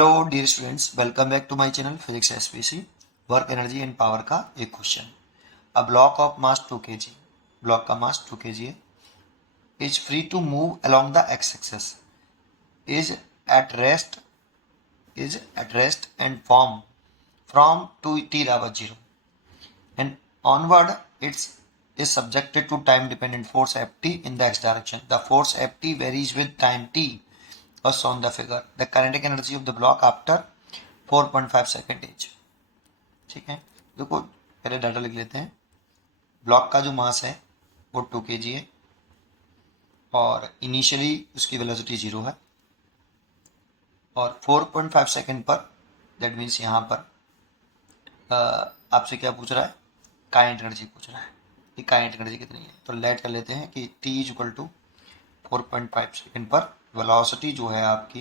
Hello dear students, welcome back to my channel physics SPC. Work energy and power का एक question. A block of mass 2 kg, block का mass 2 kg है, is free to move along the x axis, is at rest and form from 2t रावर 0 and onward it's is subjected to time dependent force Ft in the x direction. The force Ft varies with time t as shown the figure. The kinetic energy of the block after 4.5 second is। ठीक है, देखो पहले data लिख लेते हैं। Block का जो मास है वो 2 kg है और इनिशियली उसकी वेलोसिटी 0 है और 4.5 सेकेंड पर, दैट मीन्स यहाँ पर आपसे क्या पूछ रहा है, काइनेटिक एनर्जी पूछ रहा है कि काइनेटिक एनर्जी कितनी है। तो लेट कर लेते हैं कि t is equal to 4.5 second पर वेलोसिटी जो है आपकी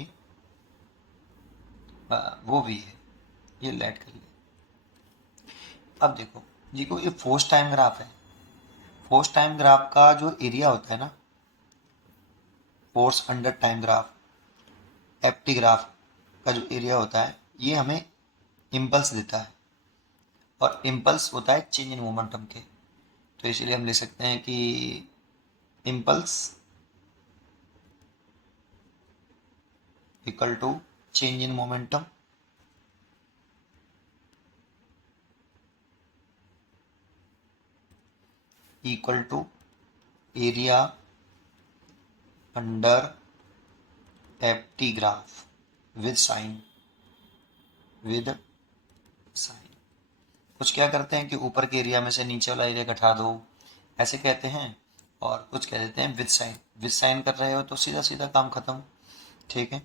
वो भी है, ये लेट कर ले। अब देखो ये फोर्स टाइम ग्राफ है। फोर्स टाइम ग्राफ का जो एरिया होता है ना, force under time graph, FT graph का जो एरिया होता है, ये हमें इम्पल्स देता है और इम्पल्स होता है चेंज इन मोमेंटम के। तो इसीलिए हम लिख सकते हैं कि impulse equal to change in momentum equal to area under FT graph with sign. कुछ क्या करते हैं कि ऊपर के एरिया में से नीचे वाला एरिया घटा दो, ऐसे कहते हैं, और कुछ कह देते हैं विद साइन। विद साइन कर रहे हो तो सीधा सीधा काम खत्म। ठीक है,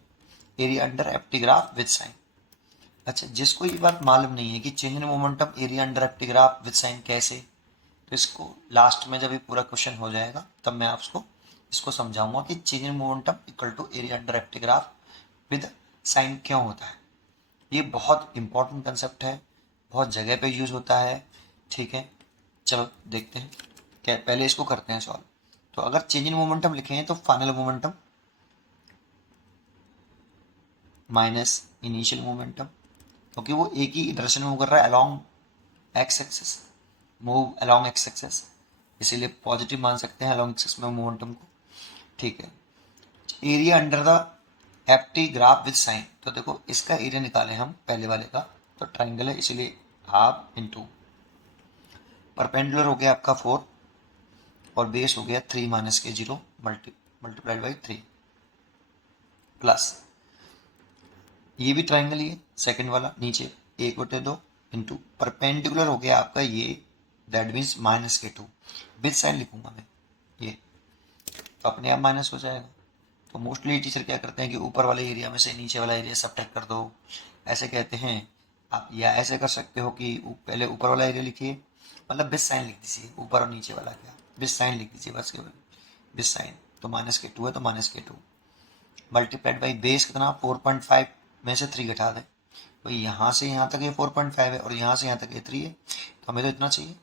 area under FT graph with sign. अच्छा, जिसको ये बात मालूम नहीं है कि change in momentum area under FT graph with sign कैसे, तो इसको लास्ट में जब ये पूरा क्वेश्चन हो जाएगा तब मैं आपको इसको समझाऊंगा कि change in momentum equal to area under FT graph with sign क्यों होता है। ये बहुत इंपॉर्टेंट कंसेप्ट है, बहुत जगह पे यूज होता है। ठीक है, चलो देखते हैं, क्या पहले इसको करते हैं सॉल्व। तो अगर चेंज इन मोमेंटम लिखे हैं तो final momentum minus initial momentum, क्योंकि वो एक ही डायरेक्शन में मूव कर रहा है, along x axis, move along x axis, इसीलिए पॉजिटिव मान सकते हैं अलोंग एक्सिस में मोमेंटम को। ठीक है, area under the FT graph with sign, तो देखो इसका एरिया निकालें हम पहले वाले का, तो ट्राइंगल है इसीलिए हाफ इंटू परपेंडिकुलर हो गया आपका 4 और बेस हो गया 3 माइनस के 0 मल्टीप्लाइड बाई 3 प्लस ये भी ट्राइंगल ही है सेकंड वाला, नीचे 1/2 इंटू परपेंडिकुलर हो गया आपका ये, दैट मीन्स माइनस के 2, विद साइन लिखूंगा मैं ये, तो अपने आप माइनस हो जाएगा। तो मोस्टली टीचर क्या करते हैं कि ऊपर वाले एरिया में से नीचे वाला एरिया सब्ट्रैक्ट कर दो, ऐसे कहते हैं आप, या ऐसे कर सकते हो कि पहले ऊपर वाला एरिया लिखिए, मतलब विद साइन लिख दीजिए, ऊपर और नीचे वाला क्या विद साइन लिख दीजिए बस, केवल विद साइन। तो माइनस के 2 है तो माइनस के 2 मल्टीप्लाइड बाई बेस कितना 4.5 में से 3 घटा दें, तो यहाँ से यहाँ तक ये 4.5 है और यहाँ से यहाँ तक ये 3 है, तो हमें तो इतना चाहिए,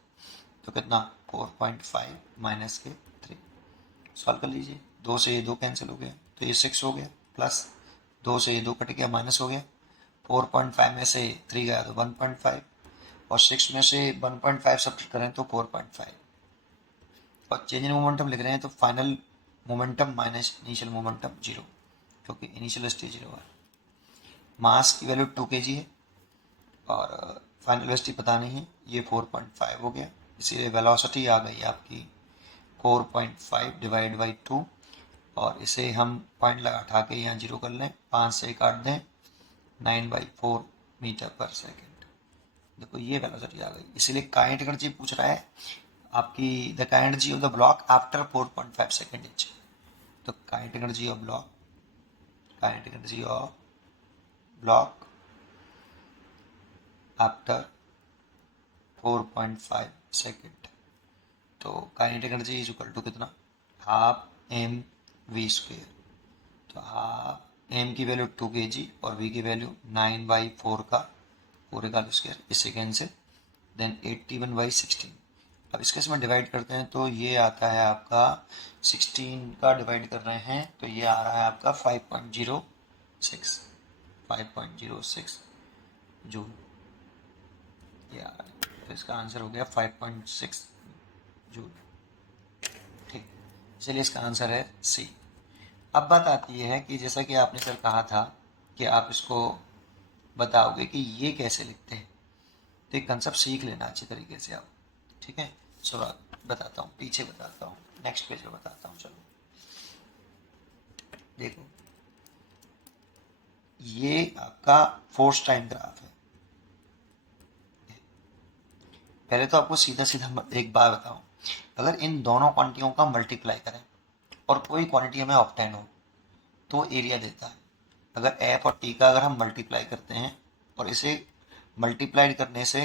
तो कितना 4.5 माइनस के 3। सॉल्व कर लीजिए, 2 से ये 2 कैंसिल हो गया तो ये 6 हो गया, प्लस 2 से ये 2 कट गया माइनस हो गया, 4.5 में से 3 गया तो 1.5 और 6 में से 1.5 सब्ट्रैक्ट करें तो 4.5 और चेंज इन मोमेंटम लिख रहे हैं तो final momentum minus initial momentum 0, क्योंकि इनिशियल स्टेज 0 है। मास की वैल्यू 2 kg है और फाइनल वेलोसिटी पता नहीं है, ये 4.5 हो गया, इसीलिए वेलोसिटी आ गई आपकी 4.5 डिवाइड बाई 2 और इसे हम पॉइंट लगा उठा के यहाँ 0 कर लें, 5 से काट दें, 9/4 मीटर पर सेकेंड। देखो ये वेलोसिटी आ गई, इसीलिए काइनेटिक एनर्जी पूछ रहा है आपकी, the kinetic energy of the block after 4.5 second inch. तो kinetic energy of block, kinetic energy of block after 4.5 second, तो kinetic energy is equal to कितना, हाफ एम वी स्क्वेयर। तो हाफ एम की value 2 kg और V की value 9/4 का पूरे का स्क्वायर, इससे कैंसिल, देन 81/16। अब इसके इसमें डिवाइड करते हैं तो ये आता है आपका 16 का डिवाइड कर रहे हैं तो ये आ रहा है आपका 5.06, 5.06 जूल, यार तो इसका आंसर हो गया 5.6 जूल। ठीक, चलिए इसका आंसर है सी। अब बात आती है कि जैसा कि आपने सर कहा था कि आप इसको बताओगे कि ये कैसे लिखते हैं, तो एक कंसेप्ट सीख लेना अच्छी तरीके से आप। ठीक है, चलो बताता हूँ, पीछे बताता हूँ, नेक्स्ट पेज पे बताता हूँ। चलो देखो, ये आपका फोर्स टाइम ग्राफ है। पहले तो आपको सीधा सीधा एक बात बताऊं, अगर इन दोनों क्वांटिटियों का मल्टीप्लाई करें और कोई क्वांटिटी हमें ऑब्टेन हो तो एरिया देता है। अगर एफ और टी का अगर हम मल्टीप्लाई करते हैं और इसे मल्टीप्लाई करने से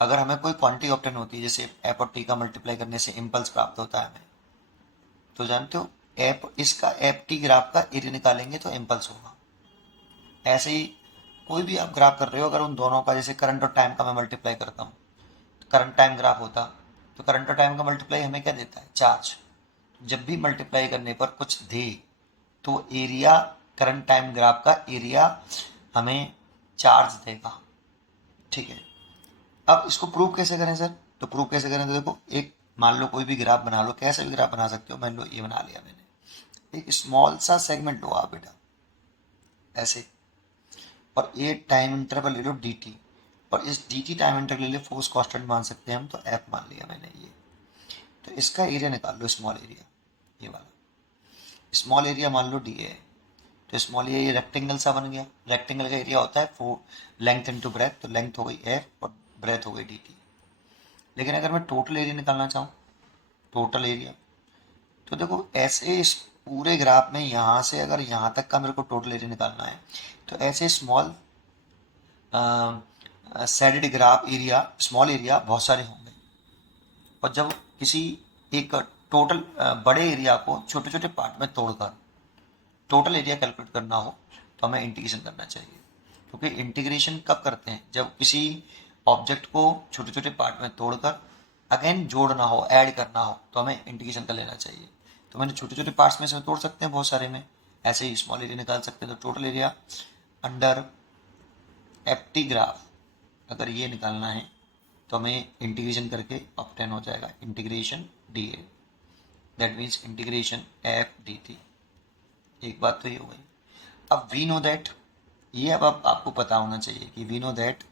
अगर हमें कोई क्वांटिटी ऑब्टेन होती है, जैसे एफ और टी का मल्टीप्लाई करने से इम्पल्स प्राप्त होता है हमें, तो जानते हो एफ, इसका एफ टी ग्राफ का एरिया निकालेंगे तो इम्पल्स होगा। ऐसे ही कोई भी आप ग्राफ कर रहे हो, अगर उन दोनों का, जैसे करंट और टाइम का मैं मल्टीप्लाई करता हूँ, करंट टाइम ग्राफ होता, तो करंट और टाइम का मल्टीप्लाई हमें क्या देता है, चार्ज। जब भी मल्टीप्लाई करने पर कुछ दे तो एरिया, करंट टाइम ग्राफ का एरिया हमें चार्ज देगा। ठीक है, अब इसको प्रूव कैसे करें सर, तो प्रूव कैसे करें, तो देखो एक मान लो कोई भी ग्राफ बना लो, कैसे भी ग्राफ बना सकते हो, मान लो ये बना लिया मैंने, एक स्मॉल सा सेगमेंट लो आप बेटा ऐसे, और ये टाइम इंटरवल ले लो डी टी, और इस डी टी टाइम इंटरवल ले लिए फोर्स कांस्टेंट मान सकते हैं हम, तो एफ मान लिया मैंने ये। तो इसका एरिया निकाल लो, स्मॉल एरिया, ये वाला स्मॉल एरिया मान लो डी ए, तो स्मॉल एरिया ये रेक्टेंगल सा बन गया। रेक्टेंगल का एरिया होता है फोर लेंथ इंटू ब्रेथ, तो लेंथ हो गई एफ और ब्रेथ हो गई डी टी। लेकिन अगर मैं टोटल एरिया निकालना चाहूँ, टोटल एरिया, तो देखो ऐसे इस पूरे ग्राफ में यहाँ से अगर यहाँ तक का मेरे को टोटल एरिया निकालना है, तो ऐसे small shaded graph area, small area बहुत सारे होंगे। और जब किसी एक टोटल बड़े एरिया को छोटे छोटे पार्ट में तोड़कर टोटल एरिया कैलकुलेट करना हो तो हमें इंटीग्रेशन करना चाहिए। क्योंकि इंटीग्रेशन कब करते हैं, जब किसी ऑब्जेक्ट को छोटे छोटे पार्ट में तोड़कर अगेन जोड़ना हो, ऐड करना हो, तो हमें इंटीग्रेशन कर लेना चाहिए। तो मैंने छोटे छोटे पार्ट्स में से तोड़ सकते हैं बहुत सारे में, ऐसे ही स्मॉल एरिया निकाल सकते हैं। तो total area under F T graph अगर ये निकालना है तो हमें इंटीग्रेशन करके ऑब्टेन हो जाएगा, integration D A, that means integration F D T. एक बात तो ये हो गई। अब वी नो दैट, ये अब आपको पता होना चाहिए कि वी नो दैट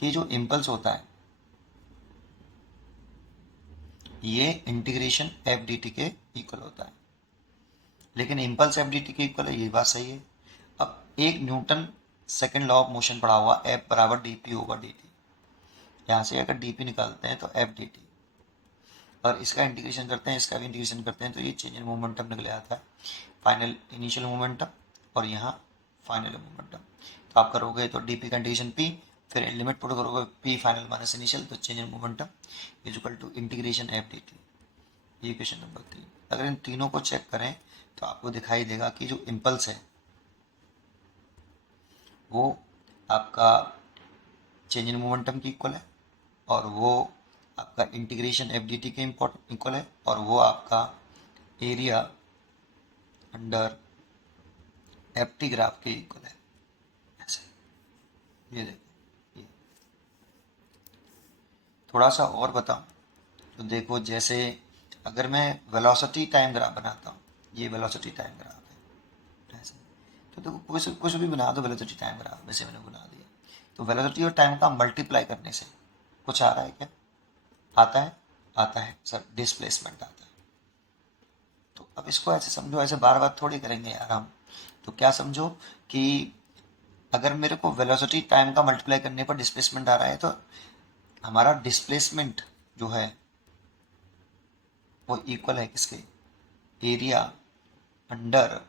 कि जो इम्पल्स होता है ये इंटीग्रेशन एफ डी टी के इक्वल होता है। लेकिन इम्पल्स एफ डी टी के इक्वल है, ये बात सही है। अब एक Newton second law of motion पढ़ा हुआ, एफ बराबर D P over D T, यहाँ से अगर डी पी निकालते हैं तो एफ डी टी, और इसका इंटीग्रेशन करते हैं, इसका भी इंटीग्रेशन करते हैं, तो ये चेंज इन मोमेंटम निकल आता है, फाइनल इनिशियल मोमेंटम और यहाँ फाइनल मोमेंटम। तो आप करोगे तो डी पी का इंटीग्रेशन पी, फिर लिमिट पुट करोगे पी फाइनल माइनस इनिशियल, तो change in momentum is equal to integration F D T. ये क्वेश्चन नंबर 3। अगर इन तीनों को चेक करें तो आपको दिखाई देगा कि जो इम्पल्स है वो आपका चेंज इन मोमेंटम की इक्वल है, और वो आपका इंटीग्रेशन एफ डी टी के इक्वल है, और वो आपका area under F T graph के इक्वल है। ऐसे ये देखो, ये थोड़ा सा और बताऊं तो देखो, जैसे अगर मैं वेलोसिटी टाइम ग्राफ बनाता हूँ, ये वेलोसिटी टाइम ग्राफ है ऐसे, तो देखो कुछ भी बना दो वेलोसिटी टाइम ग्राफ, वैसे मैंने बना दिया, तो वेलोसिटी और टाइम का मल्टीप्लाई करने से कुछ आ रहा है क्या, आता है, आता है सर, डिस्प्लेसमेंट आता है। तो अब इसको ऐसे समझो, ऐसे बार बार थोड़ी करेंगे यार हम, तो क्या समझो कि अगर मेरे को वेलोसिटी टाइम का मल्टीप्लाई करने पर डिस्प्लेसमेंट आ रहा है, तो हमारा डिस्प्लेसमेंट जो है वो इक्वल है किसके, area under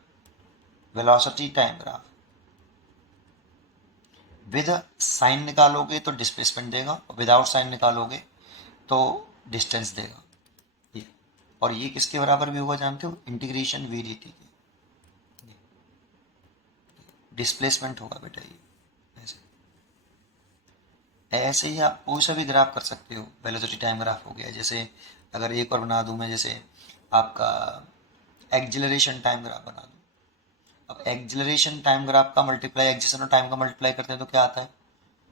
velocity time graph. With sign निकालोगे तो डिस्प्लेसमेंट देगा, और विदाउट साइन निकालोगे तो डिस्टेंस देगा। ये, और ये किसके बराबर भी होगा जानते हो, इंटीग्रेशन वी डी टी के, डिस्प्लेसमेंट होगा बेटा ये। ऐसे ऐसे ही आप कोई सा भी ग्राफ कर सकते हो, वेलोसिटी टाइम ग्राफ हो गया। जैसे अगर एक और बना दूं मैं, जैसे आपका एक्जिलरेशन टाइम ग्राफ बना दूं। अब एक्सेलरेशन टाइम ग्राफ का मल्टीप्लाई एक्सेलरेशन और टाइम का मल्टीप्लाई करते हैं तो क्या आता है?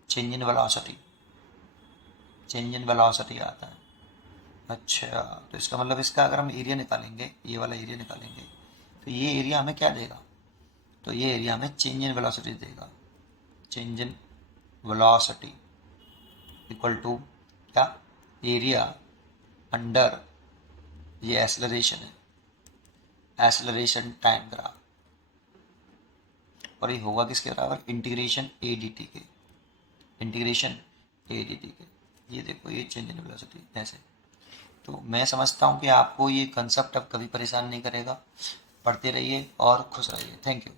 Change in velocity, change in velocity आता है। अच्छा, तो इसका मतलब इसका अगर हम एरिया निकालेंगे, ये वाला एरिया निकालेंगे, तो ये एरिया हमें क्या देगा? तो ये एरिया हमें चेंज इन वेलोसिटी देगा। Change in velocity equal to क्या? एरिया अंडर ये एक्सेलरेशन है, एक्सेलरेशन टाइम ग्राफ, और ये होगा किसके बराबर? इंटीग्रेशन ए डी टी के, इंटीग्रेशन ए डी टी के। ये देखो, ये चेंज इन वेलोसिटी ऐसे। तो मैं समझता हूँ कि आपको ये कंसेप्ट अब कभी परेशान नहीं करेगा। पढ़ते रहिए और खुश रहिए। Thank you.